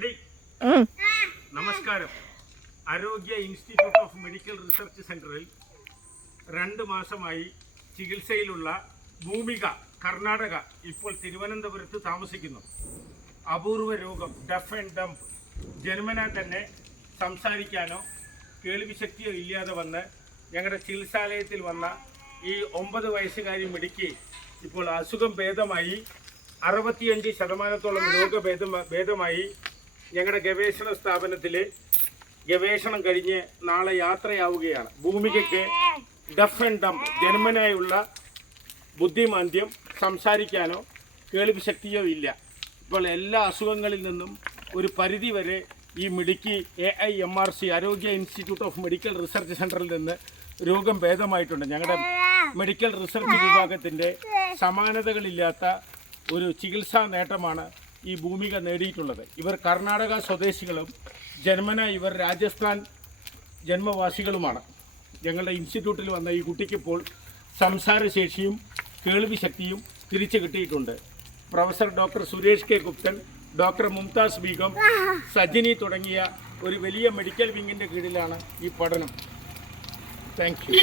Ready? നമസ്കാരം. ആരോഗ്യ institute of medical research സെന്ററിൽ 2 മാസമായി ചികിത്സയിലുള്ള ഭൂമിക, കർണാടക, ഇപ്പോൾ തിരുവനന്തപുരത്ത് താമസിക്കുന്നു. അപൂർവ രോഗം, ഡഫ് ആൻഡ് ഡംപ്. ജന്മനാ തന്നെ സംസാരിക്കാനോ കേൾവിശക്തിയോ ഇല്ലാതെ വന്ന് ഞങ്ങളുടെ ചികിത്സാലയത്തിൽ വന്ന ഈ 9 വയസ്സുകാരി മിടുക്കി ഇപ്പോൾ അസുഖം ഭേദമായി 65% രോഗഭേദമായി ഞങ്ങളുടെ ഗവേഷണ സ്ഥാപനത്തിൽ ഗവേഷണം കഴിഞ്ഞ് നാളെ യാത്രയാവുകയാണ്. ഭൂമികയ്ക്ക് ഡഫ് ആൻഡ് ഡംപ്, ജന്മനായുള്ള ബുദ്ധിമാന്ദ്യം, സംസാരിക്കാനോ കേൾവിശക്തിയോ ഇല്ല. ഇപ്പോൾ എല്ലാ അസുഖങ്ങളിൽ നിന്നും ഒരു പരിധി വരെ ഈ മിടുക്കി AIMRC ആരോഗ്യ ഇൻസ്റ്റിറ്റ്യൂട്ട് ഓഫ് മെഡിക്കൽ റിസർച്ച് സെൻ്ററിൽ നിന്ന് രോഗം ഭേദമായിട്ടുണ്ട്. ഞങ്ങളുടെ മെഡിക്കൽ റിസർച്ച് വിഭാഗത്തിൻ്റെ സമാനതകളില്ലാത്ത ഒരു ചികിത്സാ നേട്ടമാണ് ഈ ഭൂമിക നേടിയിട്ടുള്ളത്. ഇവർ കർണാടക സ്വദേശികളും ജന്മന ഇവർ രാജസ്ഥാൻ ജന്മവാസികളുമാണ്. ഞങ്ങളുടെ ഇൻസ്റ്റിറ്റ്യൂട്ടിൽ വന്ന ഈ കുട്ടിക്കിപ്പോൾ സംസാരശേഷിയും കേൾവിശക്തിയും തിരിച്ചു കിട്ടിയിട്ടുണ്ട്. Professor doctor Suresh K Guptan, doctor Mumtaz Begum, Sajini തുടങ്ങിയ ഒരു വലിയ മെഡിക്കൽ വിങ്ങിൻ്റെ കീഴിലാണ് ഈ പഠനം. Thank you.